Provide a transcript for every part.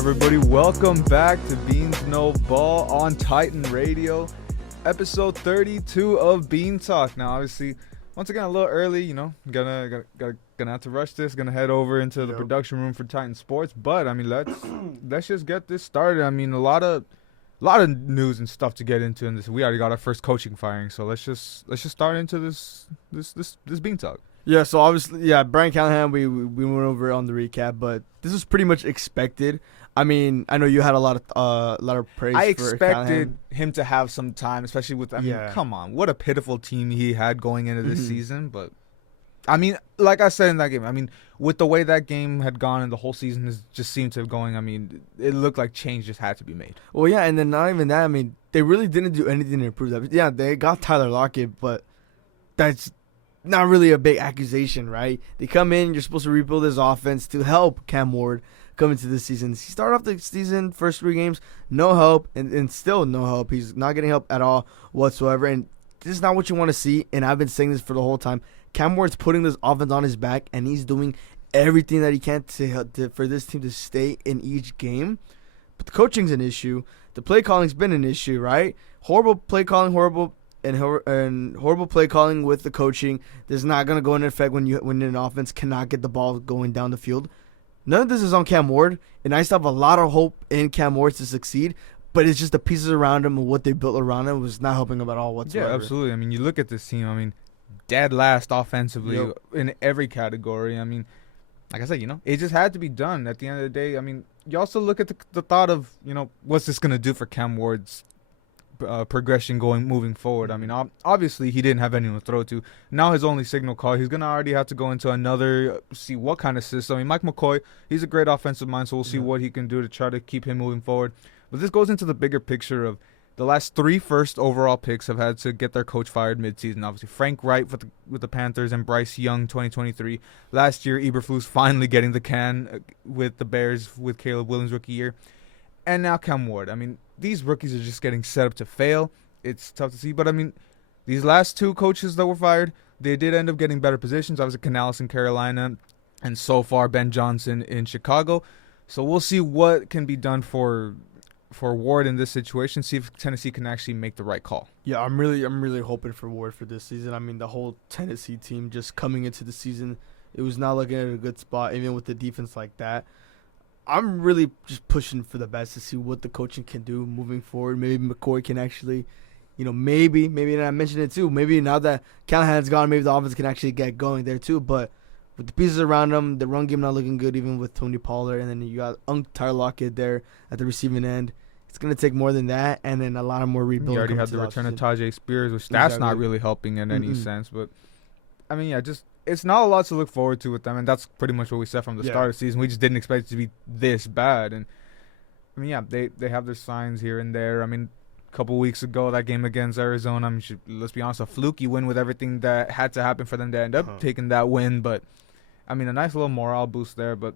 Everybody, welcome back to Beans No Ball on Titan Radio, episode 32 of Bean Talk. Now, obviously, once again, a little early, gonna have to rush this, gonna head over into the production room for Titan Sports, but I mean, let's just get this started. I mean, a lot of news and stuff to get into in this. We already got our first coaching firing, so let's just start into this Bean Talk. Yeah, so obviously, Brian Callahan, we went over it on the recap, but this was pretty much expected. I mean, I know you had a lot of praise. I for expected Callahan. him to have some time, especially with. I mean, come on, what a pitiful team he had going into this season. But I mean, like I said in that game, I mean, with the way that game had gone and the whole season has just seemed to have going, I mean, it looked like change just had to be made. Well, yeah, and then not even that. I mean, they really didn't do anything to improve that. Yeah, they got Tyler Lockett, but that's not really a big accusation, right? They come in, you're supposed to rebuild his offense to help Cam Ward come into this season. He started off the season, first 3 games, no help, and still no help. He's not getting help at all whatsoever, and this is not what you want to see, and I've been saying this for the whole time. Cam Ward's putting this offense on his back, and he's doing everything that he can for this team to stay in each game. But the coaching's an issue. The play calling's been an issue, right? Horrible play calling, horrible play calling with the coaching. This is not going to go into effect when an offense cannot get the ball going down the field. None of this is on Cam Ward, and I still have a lot of hope in Cam Ward to succeed, but it's just the pieces around him and what they built around him was not helping him at all whatsoever. Yeah, absolutely. I mean, you look at this team, I mean, dead last offensively in every category. I mean, like I said, it just had to be done at the end of the day. I mean, you also look at the thought of, what's this going to do for Cam Ward's progression moving forward. I mean, obviously he didn't have anyone to throw to. Now his only signal call, he's going to already have to go into another, see what kind of system. I mean, Mike McCoy, he's a great offensive mind, so we'll see what he can do to try to keep him moving forward. But this goes into the bigger picture of the last 3 first overall picks have had to get their coach fired midseason. Obviously, Frank Wright with the Panthers and Bryce Young, 2023. Last year, Eberflus finally getting the can with the Bears with Caleb Williams' rookie year. And now Cam Ward. I mean, these rookies are just getting set up to fail. It's tough to see. But, I mean, these last 2 coaches that were fired, they did end up getting better positions. Obviously, Canales in Carolina and so far Ben Johnson in Chicago. So we'll see what can be done for Ward in this situation, see if Tennessee can actually make the right call. Yeah, I'm really hoping for Ward for this season. I mean, the whole Tennessee team just coming into the season, it was not looking at a good spot, even with the defense like that. I'm really just pushing for the best to see what the coaching can do moving forward. Maybe McCoy can actually, maybe, and I mentioned it too, maybe now that Callahan's gone, maybe the offense can actually get going there too. But with the pieces around him, the run game not looking good, even with Tony Pollard, and then you got Tyler Lockett there at the receiving end. It's going to take more than that, and then a lot of more rebuilding. You already had the return of Tajay Spears, which that's not really helping in any sense. But, I mean, it's not a lot to look forward to with them, and that's pretty much what we said from the start of the season. We just didn't expect it to be this bad. And, I mean, they have their signs here and there. I mean, a couple weeks ago, that game against Arizona, I mean, let's be honest, a fluky win with everything that had to happen for them to end up taking that win. But, I mean, a nice little morale boost there. But,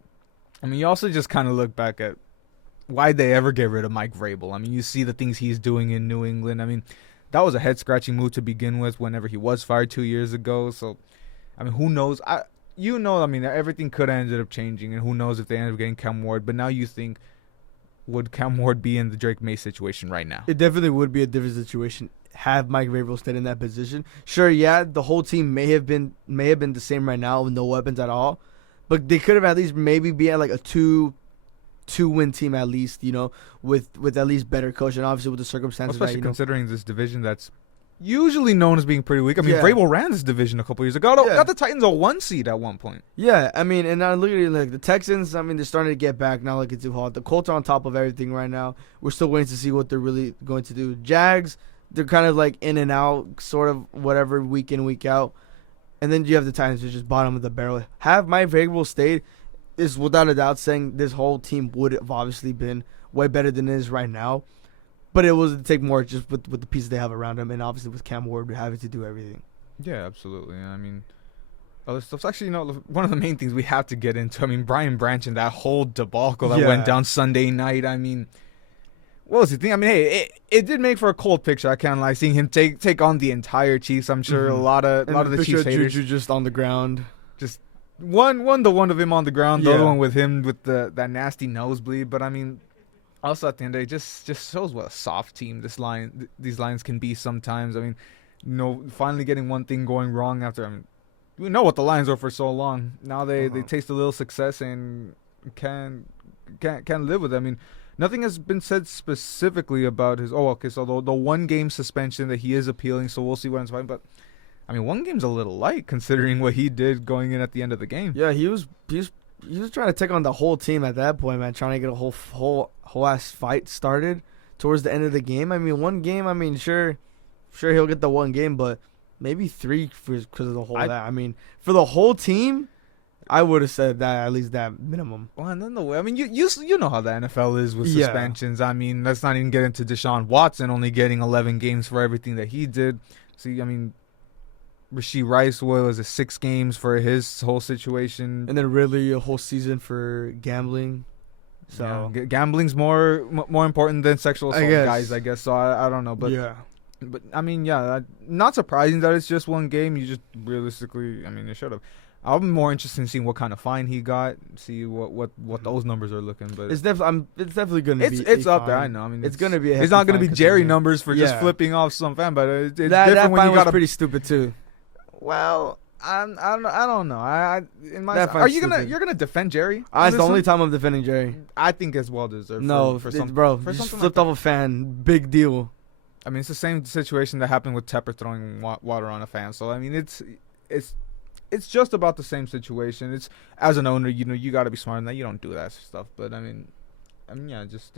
I mean, you also just kind of look back at why'd they ever get rid of Mike Vrabel? I mean, you see the things he's doing in New England. I mean, that was a head-scratching move to begin with whenever he was fired 2 years ago. So, I mean, who knows? I mean, everything could have ended up changing, and who knows if they ended up getting Cam Ward. But now you think, would Cam Ward be in the Drake May situation right now? It definitely would be a different situation. Have Mike Vrabel stayed in that position? Sure, yeah, the whole team may have been the same right now with no weapons at all, but they could have at least maybe be at like a two-win team at least, with at least better coach, and obviously with the circumstances. Especially considering this division that's usually known as being pretty weak. I mean, Vrabel ran this division a couple years ago. Got the Titans a 1 seed at one point. Yeah, I mean, and now look at it, like the Texans. I mean, they're starting to get back now. Like it's too hot. The Colts are on top of everything right now. We're still waiting to see what they're really going to do. Jags, they're kind of like in and out, sort of whatever, week in, week out. And then you have the Titans, which is bottom of the barrel. Have Mike Vrabel stayed, is without a doubt saying this whole team would have obviously been way better than it is right now. But it was to take more just with the pieces they have around him, and obviously with Cam Ward having to do everything. Yeah, absolutely. I mean, other stuff's actually, one of the main things we have to get into. I mean, Brian Branch and that whole debacle that went down Sunday night. I mean, what was the thing? I mean, hey, it did make for a cold picture. I can't lie. Seeing him take on the entire Chiefs, I'm sure a lot of the Chiefs haters Juju just on the ground. Just the one of him on the ground, the Yeah. other one with him with that nasty nosebleed. But I mean, also at the end of the day, just shows what a soft team these Lions can be sometimes. I mean, finally getting one thing going wrong after. I mean, we know what the Lions are for so long. Now they taste a little success and can live with it. I mean, nothing has been said specifically about his. Oh, okay. So the 1 game suspension that he is appealing. So we'll see what ends up. But I mean, 1 game's a little light considering what he did going in at the end of the game. Yeah, he was trying to take on the whole team at that point, man. Trying to get a whole ass fight started towards the end of the game. I mean, 1 game. I mean, sure he'll get the 1 game, but maybe 3 because of the whole that. I mean, for the whole team, I would have said that at least that minimum. Well, and then the way, I mean, you know how the NFL is with suspensions. I mean, let's not even get into Deshaun Watson only getting 11 games for everything that he did. See, I mean, Rashee Rice was 6 games for his whole situation, and then really a whole season for gambling. So gambling's more important than sexual assault, guys. I guess so. I don't know, but yeah. But I mean, not surprising that it's just 1 game. You just realistically, I mean, it should have. I'm more interested in seeing what kind of fine he got, see what those numbers are looking. But it's definitely gonna be. It's up there. I know. I mean, it's gonna be. It's not gonna be Jerry numbers for just flipping off some fan, but it's different that when fine you got was pretty stupid too. Well, I don't know. You're gonna defend Jerry? That's the only time I'm defending Jerry. I think it's well deserved. No, bro, you just flipped off a fan. Big deal. I mean, it's the same situation that happened with Tepper throwing water on a fan. So I mean, it's just about the same situation. It's as an owner, you got to be smart in that. You don't do that stuff. But I mean, yeah, just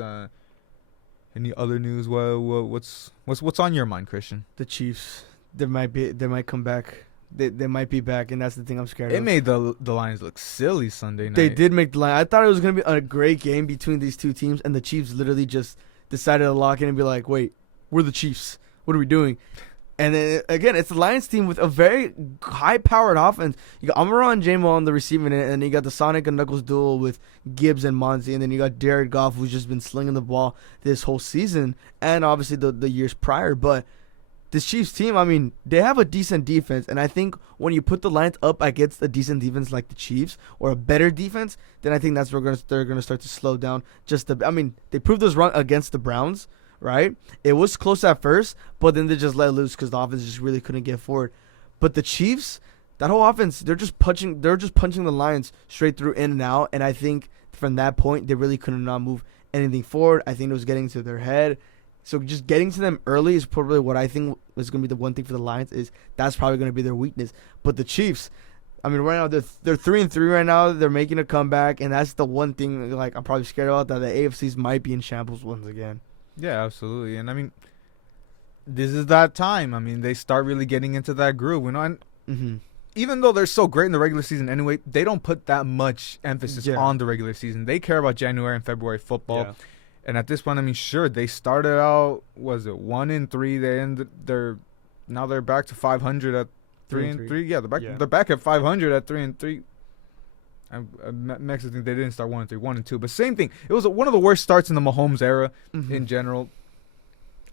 any other news? What's on your mind, Christian? The Chiefs. They might come back. They might be back, and that's the thing I'm scared of. It made the Lions look silly Sunday night. They did make the Lions. I thought it was gonna be a great game between these two teams, and the Chiefs literally just decided to lock in and be like, "Wait, we're the Chiefs. What are we doing?" And then again, it's the Lions team with a very high-powered offense. You got Amon-Ra J-Mo on the receiving end, and then you got the Sonic and Knuckles duel with Gibbs and Monty, and then you got Jared Goff, who's just been slinging the ball this whole season, and obviously the years prior. But this Chiefs team, I mean, they have a decent defense, and I think when you put the Lions up against a decent defense like the Chiefs or a better defense, then I think that's where they're gonna start to slow down. They proved this wrong against the Browns. Right? It was close at first, but then they just let loose because the offense just really couldn't get forward. But the Chiefs, that whole offense, they're just punching the Lions straight through in and out. And I think from that point, they really could not move anything forward. I think it was getting to their head. So just getting to them early is probably what I think is going to be the one thing for the Lions is that's probably going to be their weakness. But the Chiefs, I mean, right now they're 3-3 right now. They're making a comeback, and that's the one thing like I'm probably scared about, that the AFCs might be in shambles once again. Yeah, absolutely. And I mean, this is that time. I mean, they start really getting into that groove, and even though they're so great in the regular season anyway, they don't put that much emphasis on the regular season. They care about January and February football. Yeah. And at this point, I mean, sure, they started out, 1-3. Now they're back to 500 at 3-3. Yeah, they're back at 500 at 3-3. Mexican, they didn't start 1-3, 1-2, but same thing. It was one of the worst starts in the Mahomes era in general,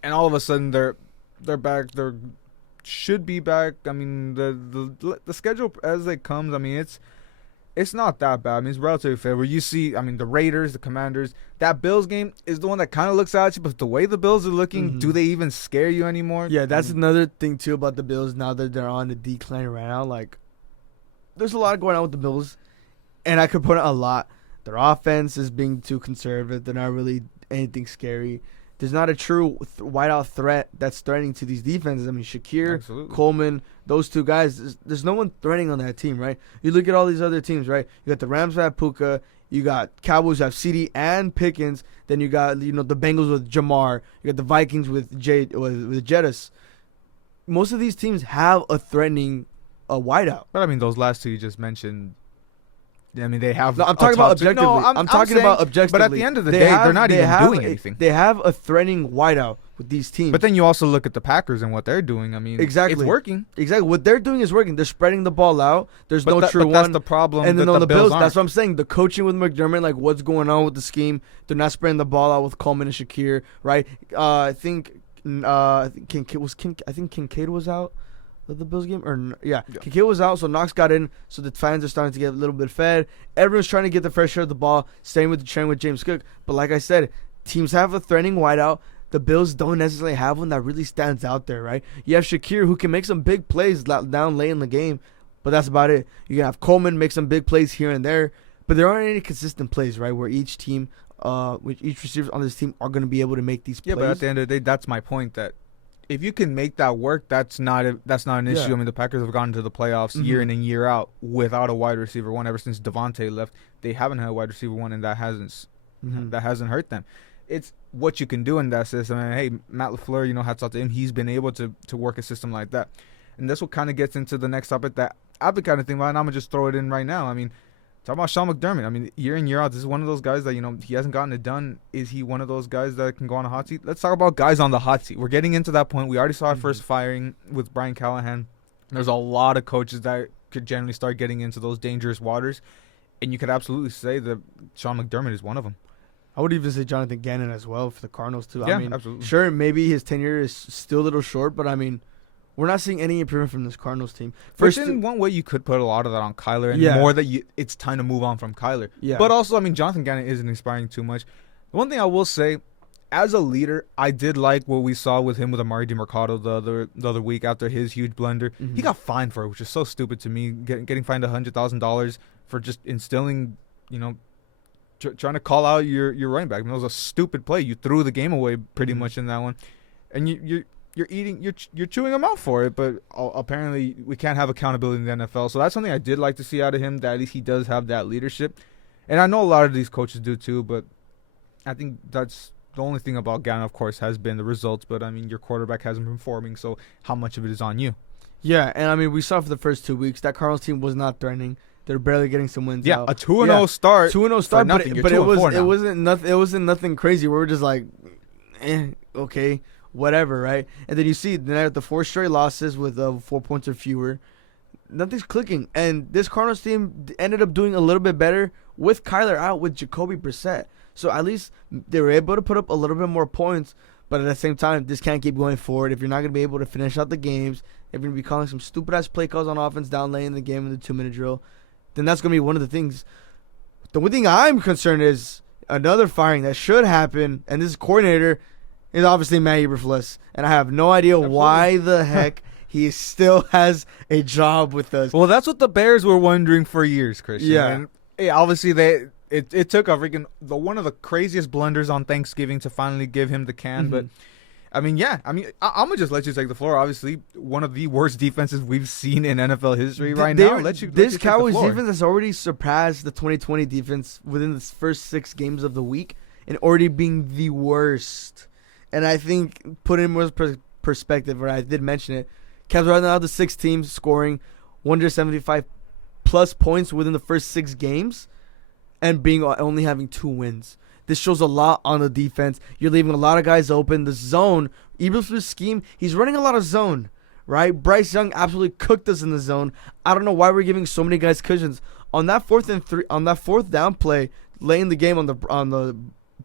and all of a sudden they're back. They should be back. I mean, the schedule as it comes, I mean, it's not that bad. I mean, it's relatively favorable. You see, I mean, the Raiders, the Commanders. That Bills game is the one that kind of looks at you, but the way the Bills are looking, do they even scare you anymore? Yeah, that's another thing too about the Bills. Now that they're on the decline right now, like there's a lot going on with the Bills. And I could put it a lot. Their offense is being too conservative. They're not really anything scary. There's not a true wideout threat that's threatening to these defenses. I mean, Shakir, Coleman, those two guys. There's no one threatening on that team, right? You look at all these other teams, right? You got the Rams have Puka. You got Cowboys have CD and Pickens. Then you got the Bengals with Jamar. You got the Vikings with Jettis. Most of these teams have a threatening wideout. But I mean, those last two you just mentioned. I mean, they have. No, I'm talking about objectively. No, I'm talking about objectively. But at the end of the day, they're not even doing anything. They have a threatening wideout with these teams. But then you also look at the Packers and what they're doing. I mean, exactly, it's working. Exactly, what they're doing is working. They're spreading the ball out. There's no true one. That's the problem. And then on the Bills, that's what I'm saying. The coaching with McDermott, like what's going on with the scheme? They're not spreading the ball out with Coleman and Shakir, right? I think Kincaid was out. the Bills game? Kincaid was out, so Knox got in, so the fans are starting to get a little bit fed. Everyone's trying to get the fresh share of the ball, staying with the trend with James Cook. But like I said, teams have a threatening wideout. The Bills don't necessarily have one that really stands out there, right? You have Shakir, who can make some big plays down late in the game, but that's about it. You can have Coleman make some big plays here and there, but there aren't any consistent plays, right, where each team, with each receiver on this team are going to be able to make these plays. Yeah, but at the end of the day, that's my point, that if you can make that work, that's not an issue. I mean, the Packers have gone to the playoffs year in and year out without a wide receiver one. Ever since Devontae left, they haven't had a wide receiver one, and that hasn't hurt them. It's what you can do in that system. And hey, Matt LaFleur, hats off to him. He's been able to work a system like that. And that's what kind of gets into the next topic that I've been kind of thinking about, and I'm going to just throw it in right now. I mean, talk about Sean McDermott. I mean, year in, year out, this is one of those guys that, he hasn't gotten it done. Is he one of those guys that can go on a hot seat? Let's talk about guys on the hot seat. We're getting into that point. We already saw our first firing with Brian Callahan. There's a lot of coaches that could generally start getting into those dangerous waters. And you could absolutely say that Sean McDermott is one of them. I would even say Jonathan Gannon as well for the Cardinals, too. Yeah, I mean, absolutely. Sure, maybe his tenure is still a little short, but, I mean, we're not seeing any improvement from this Cardinals team. First, in one way, you could put a lot of that on Kyler, and more that it's time to move on from Kyler. Yeah. But also, I mean, Jonathan Gannon isn't inspiring too much. The one thing I will say, as a leader, I did like what we saw with him with Amari DeMarcado the other week after his huge blunder. He got fined for it, which is so stupid to me, getting fined $100,000 for just instilling, trying to call out your running back. I mean, it was a stupid play. You threw the game away pretty much in that one, and you're chewing him out for it. But apparently we can't have accountability in the NFL. So that's something I did like to see out of him, that at least he does have that leadership. And I know a lot of these coaches do too, but I think that's the only thing about Gannon, of course, has been the results. But I mean, your quarterback hasn't been performing, so how much of it is on you? Yeah, and I mean, we saw for the first 2 weeks that Cardinals team was not threatening. They're barely getting some wins. Yeah, a 2-0 start. 2-0 start, but it wasn't nothing crazy. We were just like, okay, whatever, right? And then you see the 4 straight losses with 4 points or fewer. Nothing's clicking, and this Cardinals team ended up doing a little bit better with Kyler out, with Jacoby Brissett. So at least they were able to put up a little bit more points. But at the same time, this can't keep going forward. If you're not going to be able to finish out the games, if you're going to be calling some stupid-ass play calls on offense down late in the game in the 2-minute drill, then that's going to be one of the things. The one thing I'm concerned is another firing that should happen, and this coordinator is obviously Matt Eberflus. And I have no idea why the heck he still has a job with us. Well, that's what the Bears were wondering for years, Christian. Yeah. And obviously, it took a freaking one of the craziest blunders on Thanksgiving to finally give him the can. But I mean, I'm gonna just let you take the floor. Obviously, one of the worst defenses we've seen in NFL history right now. This Cowboys defense has already surpassed the 2020 defense within the first 6 games of the week, and already being the worst. And I think, put in more perspective, where I did mention it, Cavs are now the 6th team scoring 175 plus points within the first 6 games, and only having 2 wins. This shows a lot on the defense. You're leaving a lot of guys open. The zone, even through the scheme, he's running a lot of zone, right? Bryce Young absolutely cooked us in the zone. I don't know why we're giving so many guys cushions. On that 4th down play, late in the game on the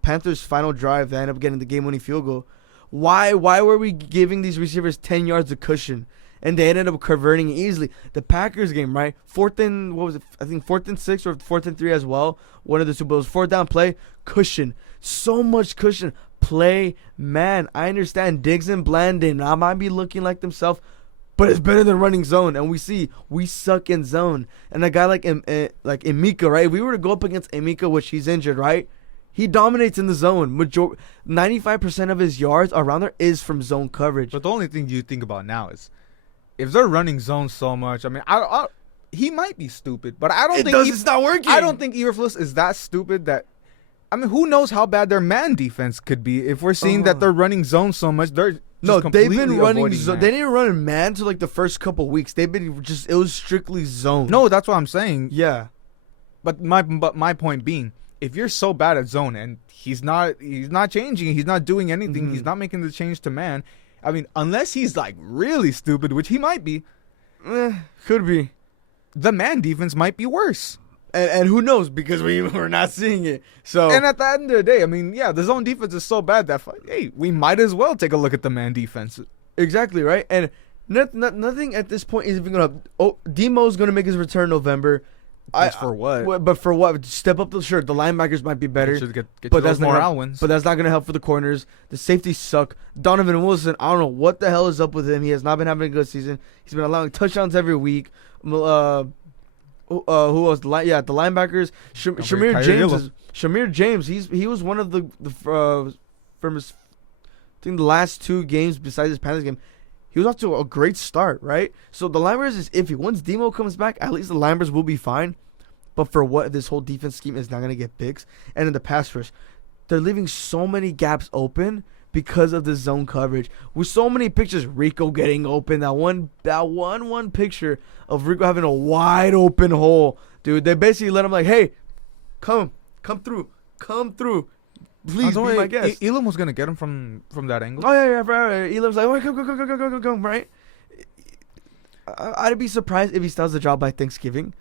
Panthers' final drive, they ended up getting the game-winning field goal. Why were we giving these receivers 10 yards of cushion? And they ended up converting easily. The Packers game, right? 4th and 6 or 4th and 3 as well. One of the Super Bowls. 4th down play, cushion. So much cushion. Play, man. I understand Diggs and Blandon I might be looking like themselves, but it's better than running zone. And we suck in zone. And a guy like Emeka, right? If we were to go up against Emeka, which he's injured, right? He dominates in the zone. 95% of his yards around there is from zone coverage. But the only thing you think about now is, if they're running zone so much, I mean, he might be stupid, but I don't think it's not working. I don't think Eberflus is that stupid that, I mean, who knows how bad their man defense could be if we're seeing that they're running zone so much. They've been running zone. They didn't run man to like the first couple weeks. They've been it was strictly zone. No, that's what I'm saying. Yeah, but my point being, if you're so bad at zone and he's not changing, he's not doing anything, he's not making the change to man. I mean, unless he's like really stupid, which he might be, could be, the man defense might be worse. And who knows, because we're not seeing it. So, and at the end of the day, I mean, yeah, the zone defense is so bad that, hey, we might as well take a look at the man defense. Exactly, right? And Nothing at this point is even gonna. Oh, Demo's gonna make his return in November. For what? But for what? Step up the shirt. The linebackers might be better, Get but that's more not. wins. But that's not gonna help for the corners. The safeties suck. Donovan Wilson, I don't know what the hell is up with him. He has not been having a good season. He's been allowing touchdowns every week. Who else? The linebackers. Shamir James. He was one of the from his, I think the last 2 games besides his Panthers game. He was off to a great start, right? So the linebackers is iffy. Once Demo comes back, at least the linebackers will be fine. But for what, this whole defense scheme is not going to get picks. And in the pass rush, they're leaving so many gaps open because of the zone coverage. With so many pictures, Rico getting open. That one picture of Rico having a wide open hole. Dude, they basically let him like, hey, come through. Please be my guest. Elam was gonna get him from that angle. Oh yeah, right. Elam's like, oh, come, right? I'd be surprised if he still has the job by Thanksgiving,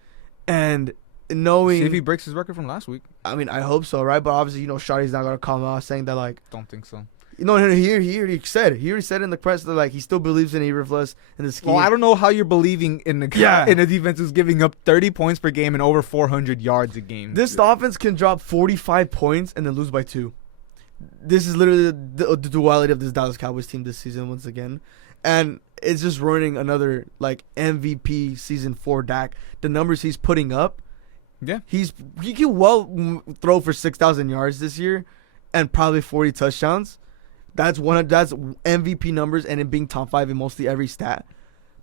and knowing see if he breaks his record from last week. I mean, I hope so, right? But obviously, Shotty's not gonna come out saying that like. Don't think so. He already said it. He already said in the press that like he still believes in Eberflus and the scheme. Well, I don't know how you're believing in a defense who's giving up 30 points per game and over 400 yards a game. This offense can drop 45 points and then lose by 2. This is literally the duality of this Dallas Cowboys team this season once again, and it's just ruining another like MVP season for Dak. The numbers he's putting up, he can well throw for 6,000 yards this year, and probably 40 touchdowns. That's MVP numbers, and it being top 5 in mostly every stat.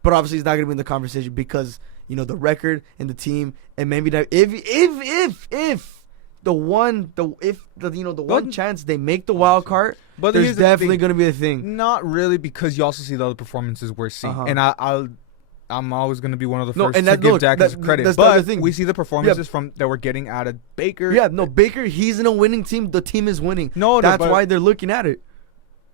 But obviously, he's not gonna be in the conversation because the record and the team, and maybe that if the one chance they make the wild card, but there's definitely gonna be a thing. Not really, because you also see the other performances we're seeing, and I'm always gonna be one of the first to give Dak his credit. But thing. We see the performances that we're getting out of Baker. Yeah, no, Baker, he's in a winning team. The team is winning. That's why they're looking at it.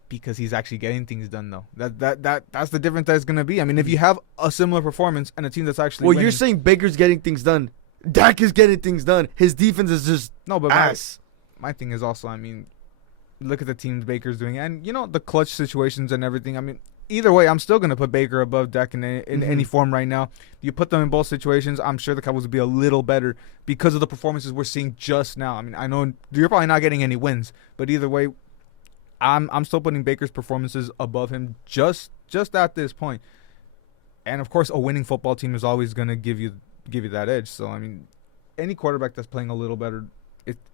Because he's actually getting things done, though. That's the difference that's gonna be. I mean, if you have a similar performance and a team that's actually winning, you're saying Baker's getting things done. Dak is getting things done. His defense is just ass. My thing is also, I mean, look at the teams Baker's doing, and the clutch situations and everything. I mean, either way, I'm still gonna put Baker above Dak in any form right now. You put them in both situations, I'm sure the Cowboys will be a little better because of the performances we're seeing just now. I mean, I know you're probably not getting any wins, but either way, I'm still putting Baker's performances above him just at this point. And of course, a winning football team is always gonna give you that edge. So I mean, any quarterback that's playing a little better,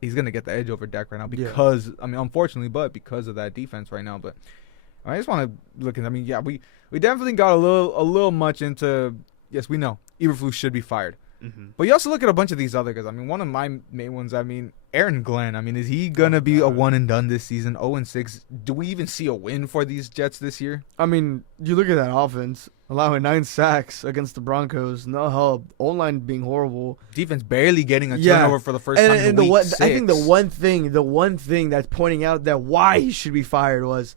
he's gonna get the edge over Dak right now because I mean, unfortunately, but because of that defense right now. But I just want to look at. I mean, yeah, we definitely got a little much into. Yes, we know Eberflus should be fired. Mm-hmm. But you also look at a bunch of these other guys. I mean, one of my main ones, I mean, Aaron Glenn. I mean, is he going to be a one and done this season? 0-6. Do we even see a win for these Jets this year? I mean, you look at that offense, allowing 9 sacks against the Broncos. No help. O-line being horrible. Defense barely getting a turnover for the first time in week 6. I think the one thing that's pointing out that why he should be fired was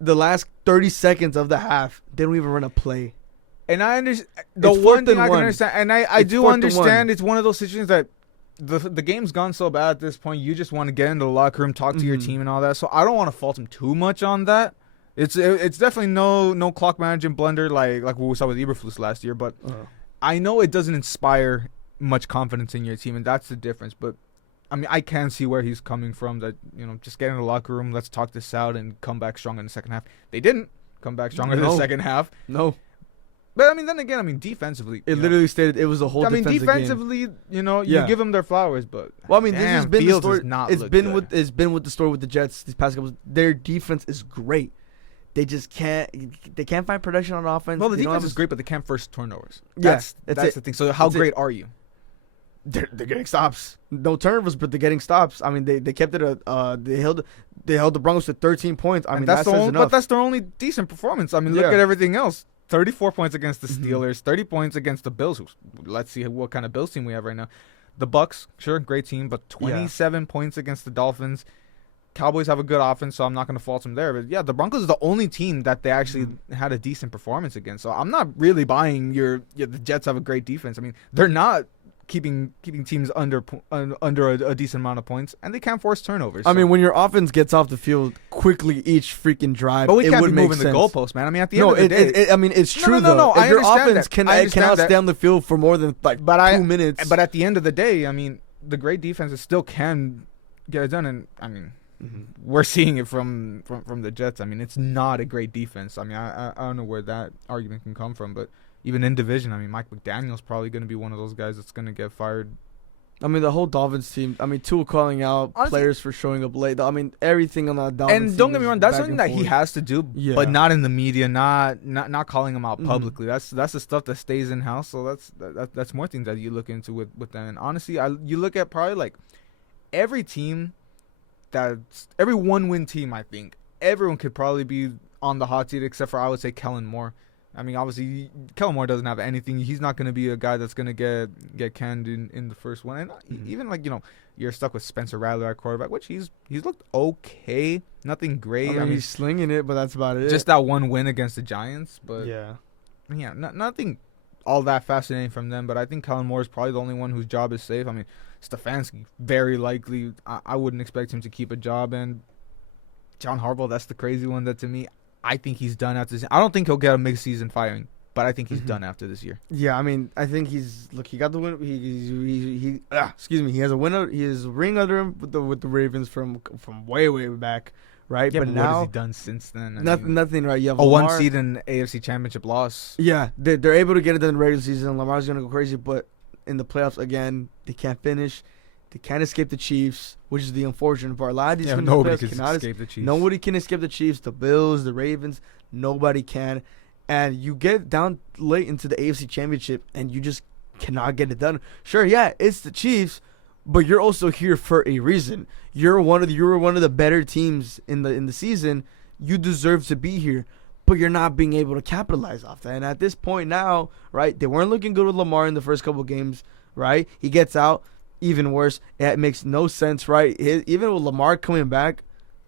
the last 30 seconds of the half. They don't even run a play. And I understand the one thing I can understand, and I do understand it's one of those situations that the game's gone so bad at this point. You just want to get into the locker room, talk to your team, and all that. So I don't want to fault him too much on that. It's definitely no clock management blunder like what we saw with Eberflus last year. But I know it doesn't inspire much confidence in your team, and that's the difference. But I mean, I can see where he's coming from. That just get in the locker room, let's talk this out, and come back strong in the second half. They didn't come back stronger in the second half. No. But I mean, then again, defensively, it literally stated it was a whole. Defensively, game. You give them their flowers, but this has been the story. It's been with the story with the Jets these past couple. Their defense is great. They just can't. They can't find production on offense. Well, the defense is great, but they can't force turnovers. That's the thing. So how great are you? They're getting stops. No turnovers, but they're getting stops. I mean, they kept it. They held the Broncos to 13 points. I mean, that's enough. But that's their only decent performance. I mean, look at everything else. 34 points against the Steelers, 30 points against the Bills. Let's see what kind of Bills team we have right now. The Bucks, sure, great team, but 27 points against the Dolphins. Cowboys have a good offense, so I'm not going to fault them there. But yeah, the Broncos is the only team that they actually had a decent performance against. So I'm not really buying the Jets have a great defense. I mean, they're not keeping teams under a decent amount of points, and they can't force turnovers. I mean, when your offense gets off the field quickly each freaking drive, but we it can't would be make moving sense. the goalposts, man. I mean, at the end of the day, I mean, it's true though. No, if your offense cannot stay on the field for more than like 2 minutes, but at the end of the day, I mean, the great defenses still can get it done, and I mean, we're seeing it from the Jets. I mean, it's not a great defense. I mean, I don't know where that argument can come from, but even in division, I mean, Mike McDaniel's probably going to be one of those guys that's going to get fired. I mean, the whole Dolphins team. I mean, Tua calling out players for showing up late. I mean, everything on that Dolphins team. And don't get me wrong, that's something that he has to do, but not in the media, not calling them out publicly. That's the stuff that stays in house. So that's more things that you look into with them. And honestly, you look at probably like every team. Every 1-win team, I think everyone could probably be on the hot seat except for, I would say, Kellen Moore. I mean, obviously, Kellen Moore doesn't have anything. He's not going to be a guy that's going to get canned in the first one. And even like, you know, you're stuck with Spencer Rattler at quarterback, which he's looked okay, nothing great. I mean, he's slinging it, but that's about it. Just that one win against the Giants, but yeah, nothing all that fascinating from them. But I think Kellen Moore is probably the only one whose job is safe. I mean, Stefanski, very likely. I wouldn't expect him to keep a job. And John Harbaugh, that's the crazy one that to me, I think he's done after this. I don't think he'll get a mid-season firing, but I think he's done after this year. Yeah, I mean, I think he got the win. Excuse me, he has a winner. He has a ring under him with the Ravens from way back, right? Yeah, but now, what has he done since then? Nothing, right? You have a Lamar, 1 seed in AFC Championship loss. Yeah, they're able to get it done in the regular season. Lamar's gonna go crazy, but in the playoffs again, they can't finish. They can't escape the Chiefs, which is the unfortunate part. A lot of these teams nobody can escape the Chiefs. Nobody can escape the Chiefs, the Bills, the Ravens. Nobody can. And you get down late into the AFC Championship, and you just cannot get it done. Sure, yeah, it's the Chiefs, but you're also here for a reason. You're one of the better teams in the season. You deserve to be here, but you're not being able to capitalize off that. And at this point now, right, they weren't looking good with Lamar in the first couple games, right? He gets out. Even worse, it makes no sense, right? Even with Lamar coming back,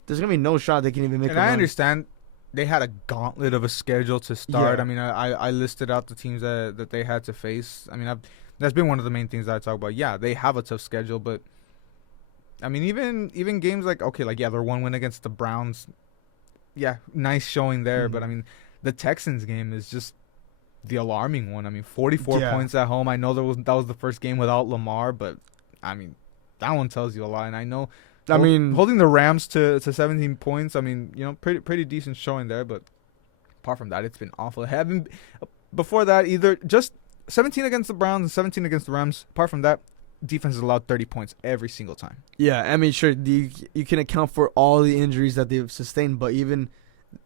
there's going to be no shot they can even make it. And I understand they had a gauntlet of a schedule to start. Yeah. I mean, I listed out the teams that they had to face. I mean, that's been one of the main things that I talk about. Yeah, they have a tough schedule, but I mean, even games like, okay, like, yeah, they're 1 win against the Browns. Yeah, nice showing there. But, I mean, the Texans game is just the alarming one. I mean, 44 points at home. I know that was the first game without Lamar, but I mean, that one tells you a lot. And I know, holding the Rams to 17 points, I mean, you know, pretty decent showing there. But apart from that, it's been awful. Before that, either just 17 against the Browns and 17 against the Rams. Apart from that, defense has allowed 30 points every single time. Yeah, I mean, sure, you can account for all the injuries that they've sustained, but even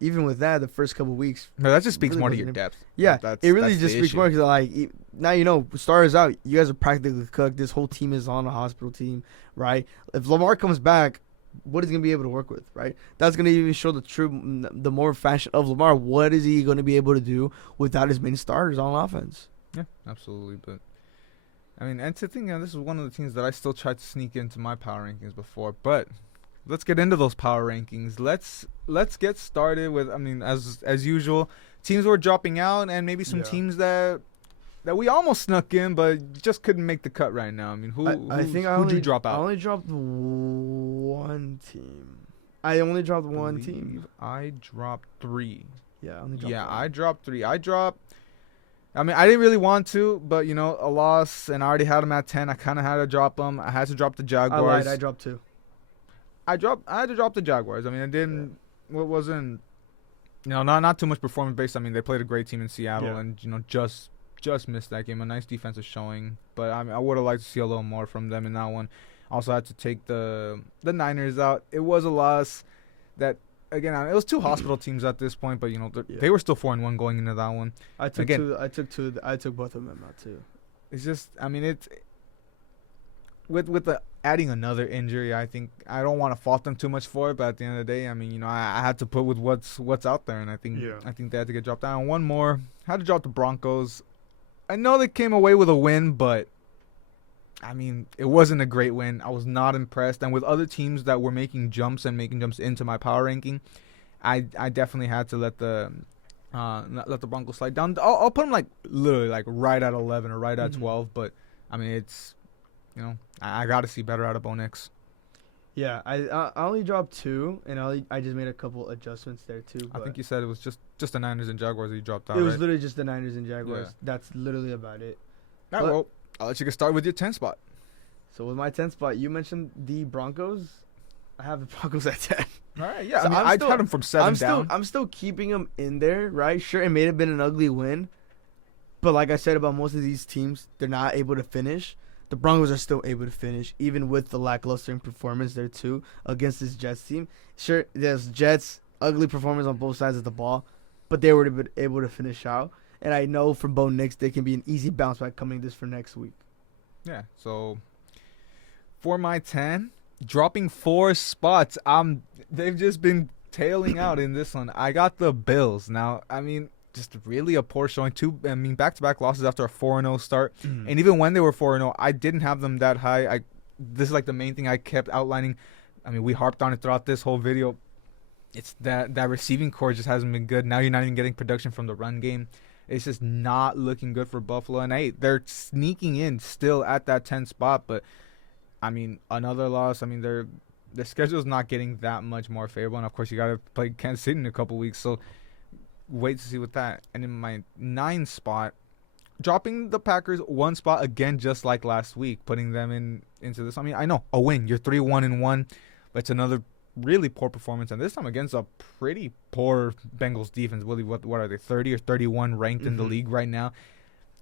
with that, the first couple of weeks, no, that just speaks really more to your depth. Yeah, it really just speaks more because like now you know Star is out. You guys are practically cooked. This whole team is on a hospital team, right? If Lamar comes back, what is he gonna be able to work with, right? That's gonna even show the more fashion of Lamar. What is he gonna be able to do without his main starters on offense? Yeah, absolutely. But I mean, and to think, this is one of the teams that I still tried to sneak into my power rankings before, but. Let's get into those power rankings. Let's get started with, I mean, as usual, teams were dropping out and maybe some teams that we almost snuck in but just couldn't make the cut right now. I mean, who'd you drop out? I only dropped one team. I only dropped one team. I dropped 3. Yeah, I dropped 3. I mean, I didn't really want to, but, you know, a loss, and I already had them at 10. I kind of had to drop them. I had to drop the Jaguars. I dropped 2. I had to drop the Jaguars. I mean, it didn't. Yeah. It wasn't. You know, not too much performance based. I mean, they played a great team in Seattle, and you know, just missed that game. A nice defensive showing, but I mean, I would have liked to see a little more from them in that one. Also, had to take the Niners out. It was a loss. That again, it was 2 hospital teams at this point, but you know, they were still 4-1 going into that one. I took both of them out too. It's just, I mean, it's. With the adding another injury, I think I don't want to fault them too much for it, but at the end of the day, I mean, you know, I had to put with what's out there, and I think they had to get dropped down. One more, had to drop the Broncos. I know they came away with a win, but I mean, it wasn't a great win. I was not impressed, and with other teams that were making jumps into my power ranking, I definitely had to let the Broncos slide down. I'll put them like literally like right at 11 or right at 12, but. I mean, it's, I got to see better out of Bo Nix. Yeah, I only dropped 2, and I just made a couple adjustments there too. I think you said it was just the Niners and Jaguars that you dropped out, it was right? literally just the Niners and Jaguars. Yeah. That's literally about it. All right, well, I'll let you get started with your 10 spot. So with my 10th spot, you mentioned the Broncos. I have the Broncos at 10. All right, yeah. So I mean, I had them from 7 down. I'm still keeping them in there, right? Sure, it may have been an ugly win, but like I said about most of these teams, they're not able to finish. The Broncos are still able to finish, even with the lackluster performance there too against this Jets team. Sure, there's Jets ugly performance on both sides of the ball, but they were able to finish out. And I know from Bo Nix, they can be an easy bounce back coming this for next week. Yeah. So for my 10, dropping 4 spots. They've just been tailing out in this one. I got the Bills. Now, I mean, just really a poor showing. Back-to-back losses after a 4-0 start. And even when they were 4-0, I didn't have them that high. This is like the main thing I kept outlining. I mean, we harped on it throughout this whole video. It's that receiving core just hasn't been good. Now you're not even getting production from the run game. It's just not looking good for Buffalo. And hey, they're sneaking in still at that 10 spot. But, I mean, another loss. I mean, their schedule's not getting that much more favorable. And, of course, you got to play Kansas City in a couple weeks. So, wait to see with that. And in my 9 spot, dropping the Packers 1 spot again, just like last week, putting them into this. I mean, I know a win. You're 3-1-1, but it's another really poor performance, and this time against a pretty poor Bengals defense. Willie, what are they, 30 or 31 ranked in the league right now?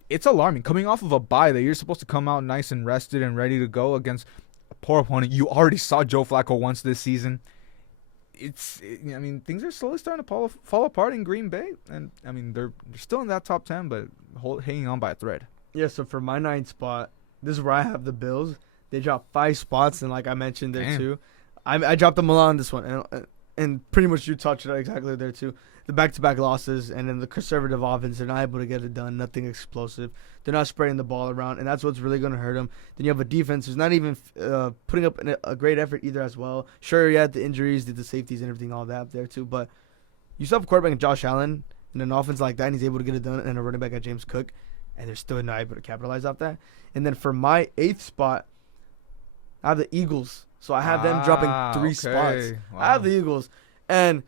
It's alarming. Coming off of a bye that you're supposed to come out nice and rested and ready to go against a poor opponent. You already saw Joe Flacco once this season. I mean, things are slowly starting to fall apart in Green Bay, and I mean they're still in that top 10, but hanging on by a thread. Yeah. So for my 9th spot, this is where I have the Bills. They dropped 5 spots, and like I mentioned there too, I dropped them a lot on this one, and pretty much you touched it exactly there too. The back-to-back losses, and then the conservative offense, they're not able to get it done. Nothing explosive. They're not spreading the ball around, and that's what's really going to hurt them. Then you have a defense who's not even putting up a great effort either as well. Sure, you had the injuries, the safeties, and everything, all that up there too, but you still have a quarterback in Josh Allen in an offense like that, and he's able to get it done, and a running back at James Cook, and they're still not able to capitalize off that. And then for my 8th spot, I have the Eagles. So I have them dropping 3 spots. Wow. I have the Eagles. And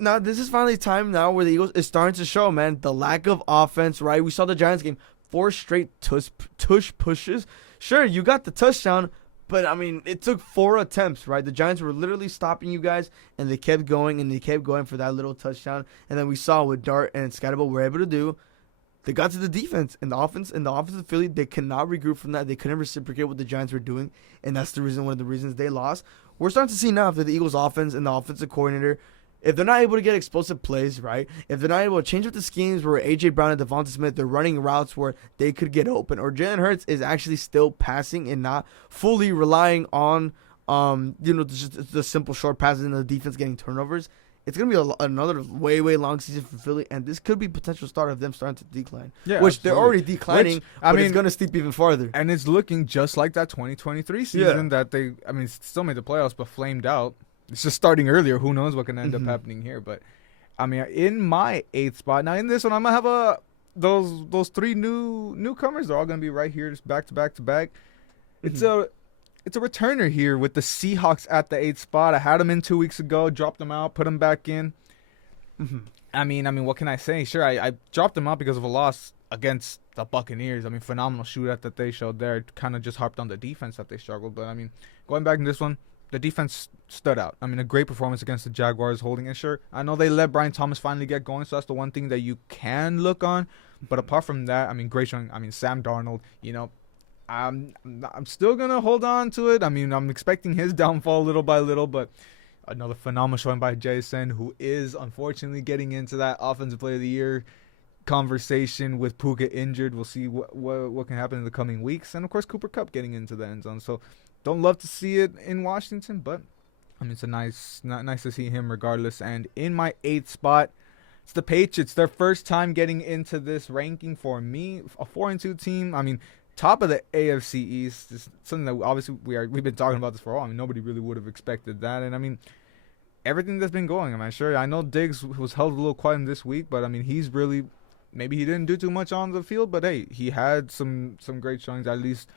now this is finally time now where the Eagles is starting to show, man, the lack of offense, right? We saw the Giants game, 4 straight tush pushes. Sure, you got the touchdown, but, I mean, it took 4 attempts, right? The Giants were literally stopping you guys, and they kept going, for that little touchdown. And then we saw what Dart and Scatterbo were able to do. They got to the defense and the offense, and the offensive Philly, they cannot regroup from that. They couldn't reciprocate what the Giants were doing, and that's one of the reasons they lost. We're starting to see now after the Eagles' offense and the offensive coordinator, if they're not able to get explosive plays, right? If they're not able to change up the schemes where A.J. Brown and Devonta Smith, they're running routes where they could get open, or Jalen Hurts is actually still passing and not fully relying on, just the simple short passes and the defense getting turnovers. It's going to be another way long season for Philly, and this could be potential start of them starting to decline. Yeah, which absolutely. They're already declining, but it's going to steep even farther. And it's looking just like that 2023 season that they, still made the playoffs, but flamed out. It's just starting earlier. Who knows what can end up happening here? But, in my 8th spot, now in this one, I'm going to have those 3 newcomers. They're all going to be right here, just back to back to back. It's a returner here with the Seahawks at the 8th spot. I had them in 2 weeks ago, dropped them out, put them back in. I mean, what can I say? Sure, I dropped them out because of a loss against the Buccaneers. Phenomenal shootout that they showed there. Kind of just harped on the defense that they struggled. But, going back in this one, the defense stood out. A great performance against the Jaguars holding it. Sure, I know they let Brian Thomas finally get going, so that's the one thing that you can look on. But apart from that, great showing. Sam Darnold, I'm still going to hold on to it. I'm expecting his downfall little by little, but another phenomenal showing by Jason, who is unfortunately getting into that Offensive Player of the Year conversation with Puka injured. We'll see what can happen in the coming weeks. And, of course, Cooper Kupp getting into the end zone. So, don't love to see it in Washington, but, it's nice to see him regardless. And in my 8th spot, it's the Patriots. Their first time getting into this ranking for me, a 4-2 team. Top of the AFC East is something that obviously we've been talking about this for a while. Nobody really would have expected that. And everything that's been going. Sure, I know Diggs was held a little quiet in this week, but he's really maybe he didn't do too much on the field, but hey, he had some great showings. At least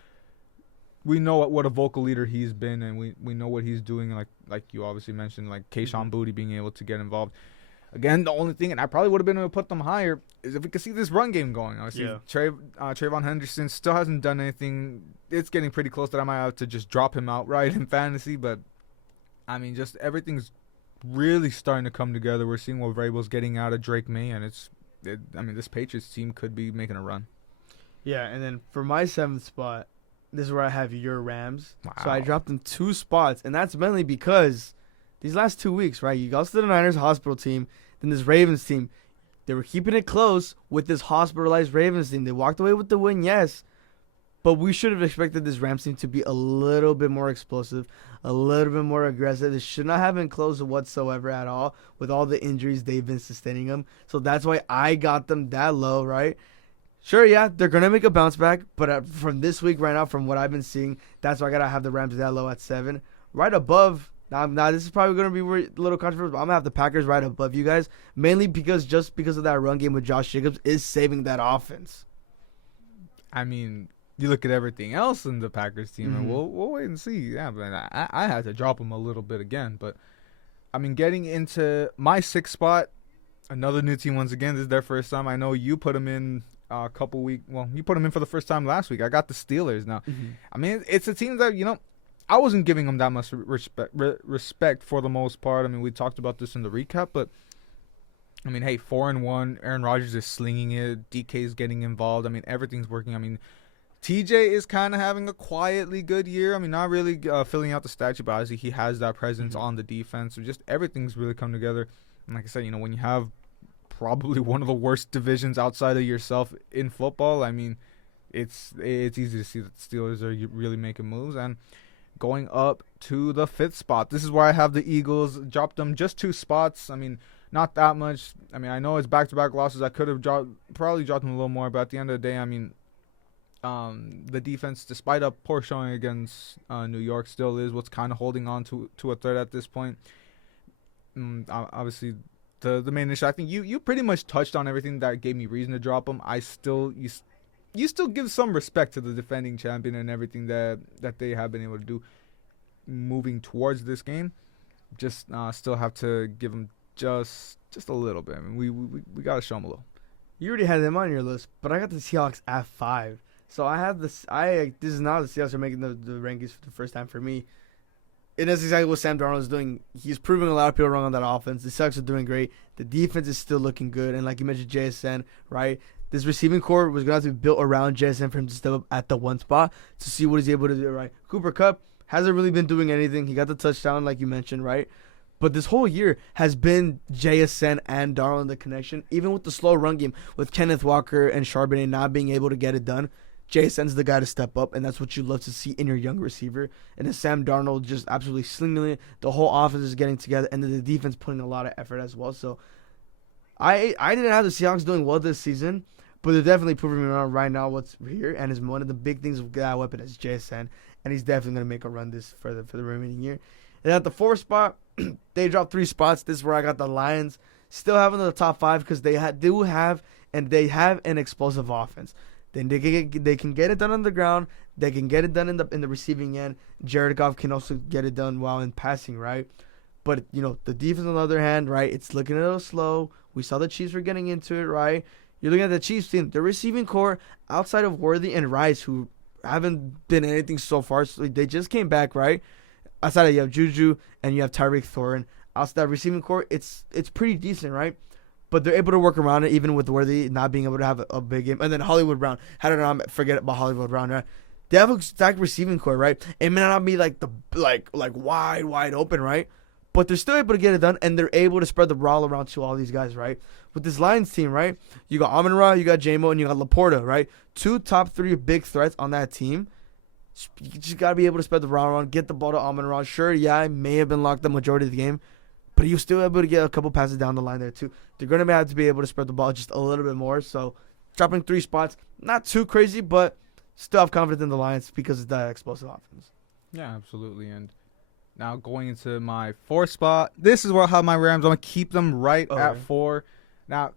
we know what a vocal leader he's been, and we know what he's doing. Like you obviously mentioned, like Kayshawn Booty being able to get involved. Again, the only thing, and I probably would have been able to put them higher, is if we could see this run game going. Obviously, Trayvon Henderson still hasn't done anything. It's getting pretty close that I might have to just drop him outright in fantasy. But, I mean, just everything's really starting to come together. We're seeing what Vrabel's getting out of Drake May, and this Patriots team could be making a run. Yeah, and then for my 7th spot, this is where I have your Rams. Wow. So I dropped them 2 spots, and that's mainly because these last 2 weeks, right? You lost to the Niners hospital team, then this Ravens team. They were keeping it close with this hospitalized Ravens team. They walked away with the win, yes, but we should have expected this Rams team to be a little bit more explosive, a little bit more aggressive. They should not have been close whatsoever at all with all the injuries they've been sustaining them. So that's why I got them that low, right? Sure, yeah, they're going to make a bounce back, but from this week right now, from what I've been seeing, that's why I got to have the Rams that low at 7. Right above, now this is probably going to be a little controversial, but I'm going to have the Packers right above you guys, mainly because of that run game with Josh Jacobs is saving that offense. I mean, you look at everything else in the Packers team, and we'll wait and see. Yeah, but I had to drop them a little bit again. But, I mean, getting into my 6th spot, another new team once again. This is their first time. I know you put them in a couple weeks. Well, you put them in for the first time last week. I got the Steelers now. I mean, it's a team that, I wasn't giving them that much respect for the most part. I mean, we talked about this in the recap, but I mean, hey, 4-1. Aaron Rodgers is slinging it. DK is getting involved. I mean, everything's working. I mean, TJ is kind of having a quietly good year. I mean, not really filling out the statue, but obviously he has that presence on the defense. So just everything's really come together. And like I said, when you have probably one of the worst divisions outside of yourself in football, I mean, it's easy to see that the Steelers are really making moves. And going up to the 5th spot, this is where I have the Eagles. Dropped them just 2 spots. I mean, not that much. I mean, I know it's back-to-back losses. I could have probably dropped them a little more, but at the end of the day, I mean, the defense, despite a poor showing against New York, still is what's kind of holding on to a third at this point. Obviously, the main issue, I think you pretty much touched on everything that gave me reason to drop them. You still give some respect to the defending champion and everything that they have been able to do moving towards this game. Just still have to give them just a little bit. I mean, we got to show them a little. You already had them on your list, but I got the Seahawks at 5. So I have this. This is now the Seahawks are making the rankings for the first time for me. And that's exactly what Sam Darnold is doing. He's proving a lot of people wrong on that offense. The Seahawks are doing great. The defense is still looking good. And like you mentioned, JSN, right? This receiving core was going to have to be built around JSN for him to step up at the 1 spot to see what he's able to do, right? Cooper Kupp hasn't really been doing anything. He got the touchdown, like you mentioned, right? But this whole year has been JSN and Darnold in the connection. Even with the slow run game, with Kenneth Walker and Charbonnet not being able to get it done, JSN's the guy to step up, and that's what you love to see in your young receiver. And then Sam Darnold just absolutely slinging it. The whole offense is getting together, and then the defense putting a lot of effort as well. So I didn't have the Seahawks doing well this season, but they're definitely proving me wrong right now what's here. And is one of the big things with that weapon is JSN, and he's definitely going to make a run this for the remaining year. And at the 4th spot, they dropped 3 spots. This is where I got the Lions. Still having the top 5 because they have an explosive offense. Then they can get it done on the ground. They can get it done in the receiving end. Jared Goff can also get it done while in passing, right? But the defense on the other hand, right? It's looking a little slow. We saw the Chiefs were getting into it, right? You're looking at the Chiefs team, the receiving core outside of Worthy and Rice, who haven't been anything so far. So they just came back, right? Outside of you have Juju and you have Tyreek Thorin. Outside that receiving core, it's pretty decent, right? But they're able to work around it, even with Worthy not being able to have a big game. And then Hollywood Brown. How did I forget about Hollywood Brown, right? They have a stacked receiving core, right? It may not be like wide open, right? But they're still able to get it done, and they're able to spread the ball around to all these guys, right? With this Lions team, right? You got Amon-Ra, you got J-Mo, and you got Laporta, right? 2 top 3 big threats on that team. You just got to be able to spread the ball around, get the ball to Amon-Ra. Sure, yeah, it may have been locked the majority of the game, but you're still able to get a couple passes down the line there, too. They're going to have to be able to spread the ball just a little bit more. So, dropping 3 spots, not too crazy, but still have confidence in the Lions because it's that explosive offense. Yeah, absolutely. And now going into my 4th spot, this is where I have my Rams. I'm going to keep them right at 4. Now,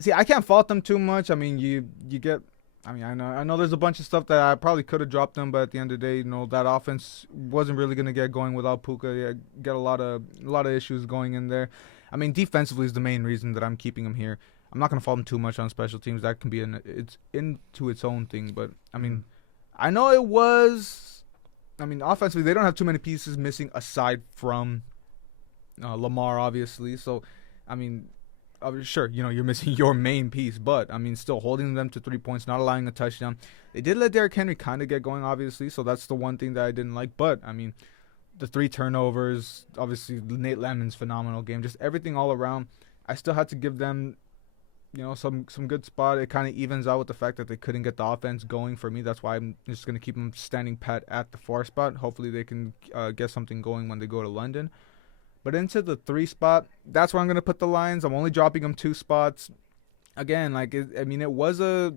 see, I can't fault them too much. I mean, you get. I mean, I know there's a bunch of stuff that I probably could have dropped them, but at the end of the day, that offense wasn't really gonna get going without Puka. Yeah, get a lot of issues going in there. I mean, defensively is the main reason that I'm keeping him here. I'm not gonna fault him too much on special teams. That can be it's into its own thing. But I mean, I know it was. I mean, offensively, they don't have too many pieces missing aside from Lamar, obviously. So, I mean, sure, you're missing your main piece, but I mean, still holding them to 3 points, not allowing a touchdown. They did let Derrick Henry kind of get going, obviously, so that's the one thing that I didn't like. But I mean, the 3 turnovers, obviously, Nate Lemon's phenomenal game, just everything all around. I still had to give them, some good spot. It kind of evens out with the fact that they couldn't get the offense going for me. That's why I'm just gonna keep them standing pat at the 4 spot. Hopefully, they can get something going when they go to London. But into the 3 spot, that's where I'm going to put the Lions. I'm only dropping them 2 spots. Again, it was a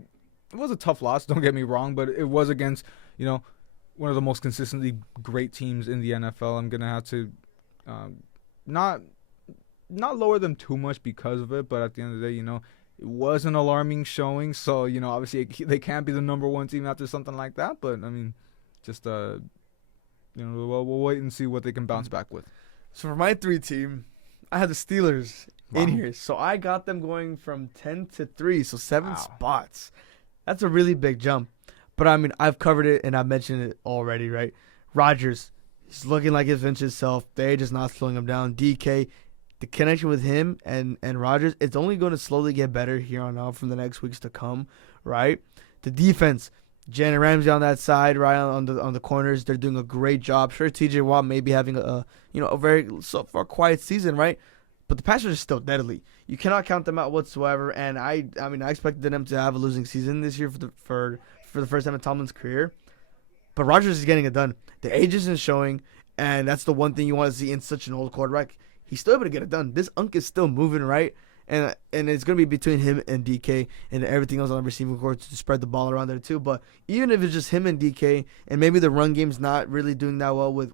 tough loss, don't get me wrong, but it was against, one of the most consistently great teams in the NFL. I'm going to have to not lower them too much because of it, but at the end of the day, it was an alarming showing. So, obviously they can't be the number 1 team after something like that, but I mean, just we'll wait and see what they can bounce back with. So for my 3 team, I had the Steelers in here. So I got them going from 10 to 3, so 7 spots. That's a really big jump. But I mean, I've covered it and I've mentioned it already, right? Rodgers, he's looking like his vintage self. They're just not slowing him down. DK, the connection with him and Rodgers, it's only going to slowly get better here on out from the next weeks to come, right? The defense, Jalen Ramsey on that side, right on the corners, they're doing a great job. Sure, T.J. Watt may be having a very so far quiet season, right? But the Packers are still deadly. You cannot count them out whatsoever. And I expected them to have a losing season this year for the first time in Tomlin's career. But Rodgers is getting it done. The age isn't showing, and that's the one thing you want to see in such an old quarterback. He's still able to get it done. This unk is still moving, right? And it's going to be between him and DK and everything else on the receiving court to spread the ball around there too. But even if it's just him and DK, and maybe the run game's not really doing that well with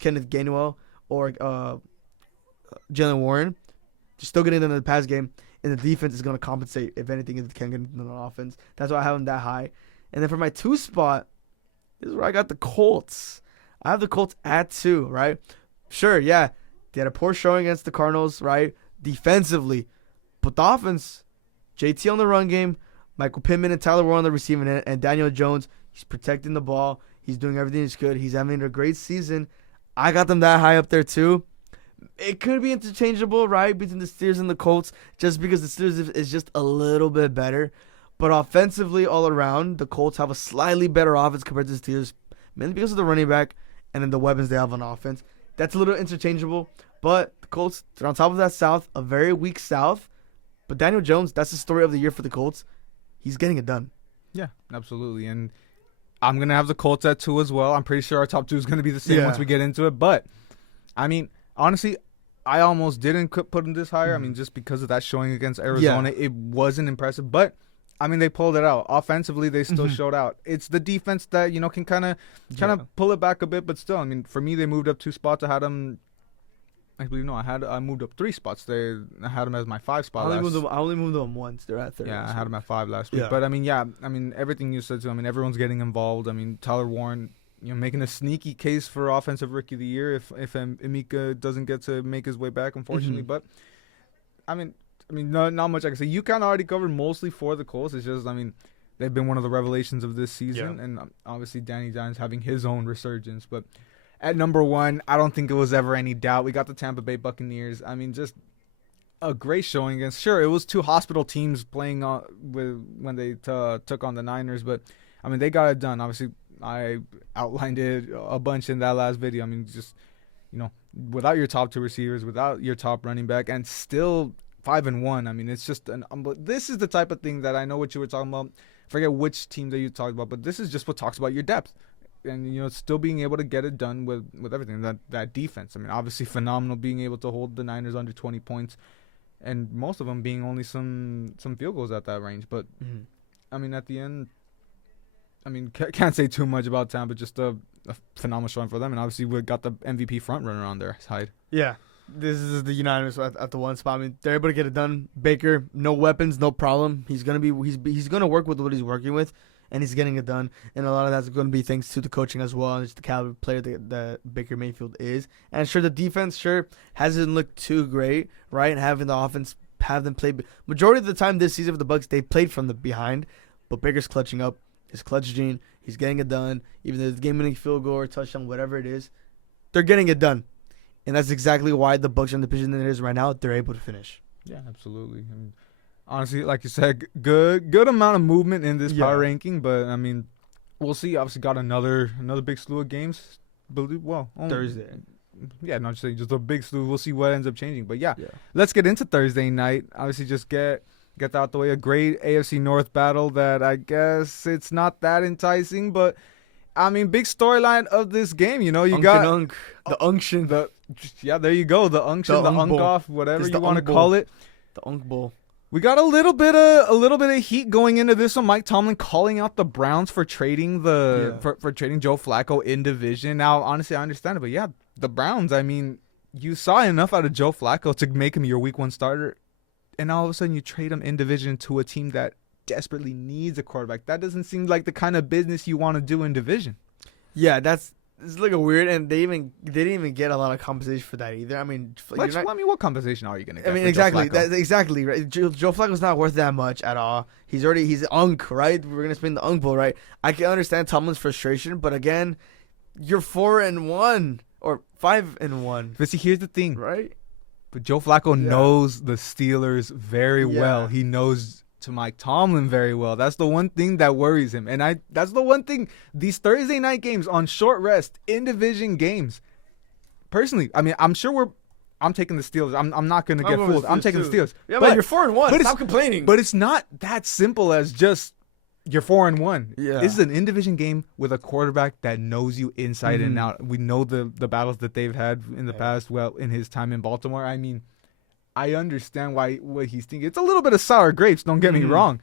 Kenneth Gainwell or Jalen Warren, just still getting them in the pass game, and the defense is going to compensate if anything if they can get into the offense. That's why I have them that high. And then for my 2 spot, this is where I got the Colts. I have the Colts at 2, right? Sure, yeah, they had a poor showing against the Cardinals, right? Defensively, but the offense, JT on the run game, Michael Pittman and Tyler Warren on the receiving end, and Daniel Jones, he's protecting the ball. He's doing everything he's good. He's having a great season. I got them that high up there too. It could be interchangeable, right, between the Steelers and the Colts, just because the Steelers is just a little bit better. But offensively, all around, the Colts have a slightly better offense compared to the Steelers, mainly because of the running back and then the weapons they have on offense. That's a little interchangeable. But the Colts, they're on top of that South, a very weak South. But Daniel Jones, that's the story of the year for the Colts. He's getting it done. Yeah, absolutely. And I'm going to have the Colts at 2 as well. I'm pretty sure our top 2 is going to be the same once we get into it. But, I mean, honestly, I almost didn't put them this higher. I mean, just because of that showing against Arizona, it wasn't impressive. But, I mean, they pulled it out. Offensively, they still showed out. It's the defense that, can kind of pull it back a bit. But still, I mean, for me, they moved up 2 spots. I had them. Actually, no, I moved up 3 spots. I had them as my 5 spot. I only moved them once. They're at 3. Yeah, I had them at 5 last week. But I mean, everything you said too. I mean, everyone's getting involved. I mean, Tyler Warren, making a sneaky case for offensive rookie of the year if Emeka doesn't get to make his way back, unfortunately. But I mean, not much I can say. You kind of already covered mostly for the Colts. It's just, I mean, they've been one of the revelations of this season, and obviously Danny Dimes having his own resurgence, but. At number 1, I don't think it was ever any doubt. We got the Tampa Bay Buccaneers. I mean, just a great showing against. Sure, it was 2 hospital teams playing when they took on the Niners, but I mean they got it done. Obviously, I outlined it a bunch in that last video. I mean, just without your top 2 receivers, without your top running back, and still 5-1. I mean, it's just this is the type of thing that I know what you were talking about. Forget which team that you talked about, but this is just what talks about your depth. And, still being able to get it done with everything. That defense, I mean, obviously phenomenal, being able to hold the Niners under 20 points. And most of them being only some field goals at that range. But, I mean, at the end, I mean, can't say too much about Tampa. Just a phenomenal showing for them. And obviously we got the MVP front runner on their side. Yeah. this is the unanimous at the one spot. I mean, they're able to get it done. Baker, no weapons, no problem. He's gonna work with what he's working with, and he's getting it done. And a lot of that's going to be thanks to the coaching as well, and just the caliber of player that Baker Mayfield is. And sure, the defense hasn't looked too great, right? Having the offense have them play majority of the time this season for the Bucks, they played from the behind, but Baker's clutching up. His clutch gene, he's getting it done. Even though it's game-winning field goal or touchdown, whatever it is, they're getting it done. And that's exactly why the Bucks are in the position that it is right now. They're able to finish. Yeah, absolutely. I mean, honestly, like you said, good amount of movement in this power ranking. But I mean, we'll see. Obviously, got another big slew of games. Thursday. Yeah, not just a big slew. We'll see what ends up changing. But yeah, let's get into Thursday night. Obviously, just get that out the way. A great AFC North battle that I guess it's not that enticing, but I mean, big storyline of this game. You know, you got the unction. There you go. The unction, the unk off, whatever you want to call it. The unk bowl. We got a little bit of heat going into this one. Mike Tomlin calling out the Browns for trading for trading Joe Flacco in division. Now, honestly, I understand it, but yeah, the Browns. I mean, you saw enough out of Joe Flacco to make him your Week 1 starter, and all of a sudden you trade him in division to a team that desperately needs a quarterback. That doesn't seem like the kind of business you want to do in division. Yeah, it's like a weird, and they didn't even get a lot of compensation for that either. I mean, what compensation are you going to get? I mean, exactly, exactly right. Joe Flacco's not worth that much at all. He's unk, right? We're gonna spin the unk bowl, right? I can understand Tomlin's frustration, but again, you're 4-1 or 5-1. But see, here's the thing, right? But Joe Flacco knows the Steelers very well. He knows to Mike Tomlin very well. That's the one thing that worries him. And that's the one thing, these Thursday night games on short rest, in division games, personally, I mean, I'm taking the Steelers. I'm not going to get fooled. I'm taking the Steelers. Yeah, but you're 4-1. Stop complaining. But it's not that simple as just you're 4-1. Yeah. This is an in-division game with a quarterback that knows you inside and out. We know the battles that they've had in the past, well, in his time in Baltimore. I mean, I understand what he's thinking. It's a little bit of sour grapes, don't get me wrong.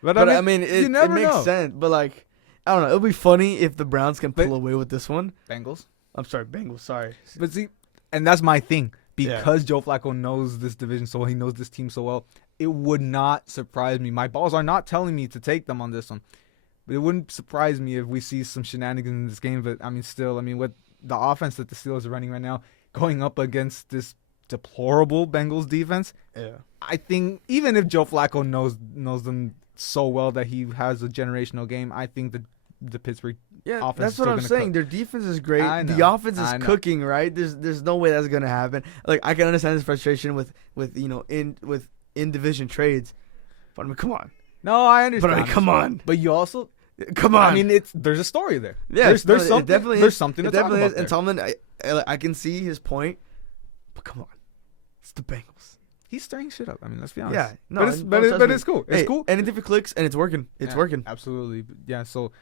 But I mean it makes sense. But, like, I don't know. It'll be funny if the Browns can pull away with this one. Bengals? I'm sorry, Bengals. Sorry. But see, and that's my thing. Because Joe Flacco knows this division so well, he knows this team so well, it would not surprise me. My balls are not telling me to take them on this one. But it wouldn't surprise me if we see some shenanigans in this game. But, I mean, still, with the offense that the Steelers are running right now, going up against this deplorable Bengals defense, I think even if Joe Flacco knows them so well that he has a generational game, I think the Pittsburgh offense that's is what still I'm gonna saying. cook. Their defense is great. The offense is cooking, right? There's no way that's gonna happen. Like, I can understand his frustration with in division trades, but I mean, come on. No, I understand. But I mean, come on. But you also come on. I mean, there's a story there. Yeah, there's something. There's something to talk about there. And Tomlin, I can see his point, but come on, it's the Bengals. He's stirring shit up. I mean, let's be honest. Yeah, no, but it's cool. It's cool. And if it clicks and it's working, it's working. Absolutely. Yeah. So,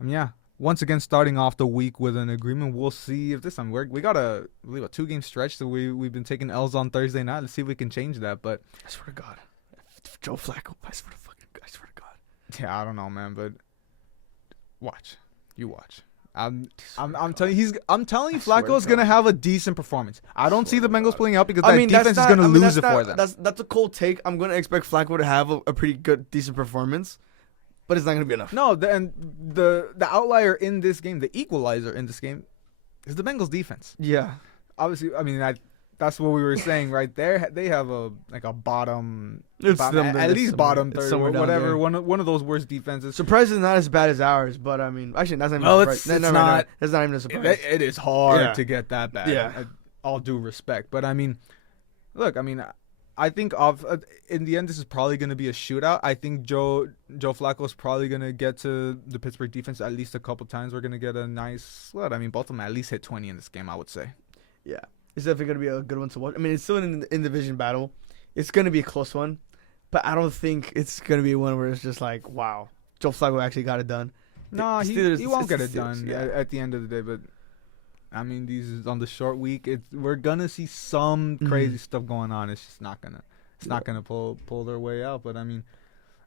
I mean, once again, starting off the week with an agreement. We'll see if this time we got a 2-game stretch that we've been taking L's on Thursday night. Let's see if we can change that. But I swear to God, Joe Flacco. I swear to God. Yeah, I don't know, man, but you watch. I'm telling you, Flacco's gonna have a decent performance. I don't see the Bengals pulling out because defense is gonna lose it for them. That's a cold take. I'm gonna expect Flacco to have a pretty good, decent performance, but it's not gonna be enough. No, the outlier in this game, the equalizer in this game, is the Bengals defense. Yeah, obviously. I mean, that's what we were saying right there. They have a bottom, at least bottom third, or whatever. One of those worst defenses. Surprisingly, not as bad as ours, but I mean, actually, that's not even. Well, it's not. That's not even a surprise. It is hard to get that bad. Yeah, all due respect, but I mean, look, I think in the end, this is probably going to be a shootout. I think Joe Flacco's probably going to get to the Pittsburgh defense at least a couple times. We're going to get a nice. Both of them at least hit 20 in this game, I would say. Yeah. It's definitely going to be a good one to watch. I mean, it's still an in-division battle. It's going to be a close one. But I don't think it's going to be one where it's just like, wow, Joe Flacco actually got it done. No, he won't get it done at the end of the day. But, I mean, these on the short week, we're going to see some crazy stuff going on. It's just not going to pull their way out. But, I mean,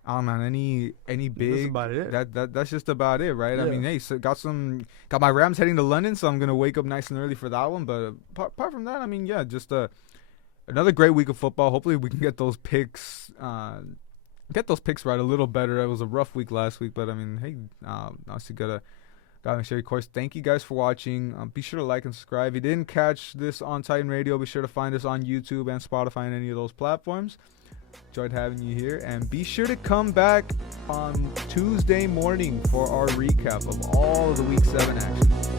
I don't know, any That's big. about it. That's just about it, right? I Yeah. mean, hey, so got my Rams heading to London, so I'm gonna wake up nice and early for that one. But apart from that, I mean, yeah, just another great week of football. Hopefully, we can get those picks. Get those picks right a little better. It was a rough week last week, but I mean, hey, obviously gotta make sure, of course. Thank you guys for watching. Be sure to like and subscribe. If you didn't catch this on Titan Radio, be sure to find us on YouTube and Spotify and any of those platforms. Enjoyed having you here, and be sure to come back on Tuesday morning for our recap of all of the Week 7 action.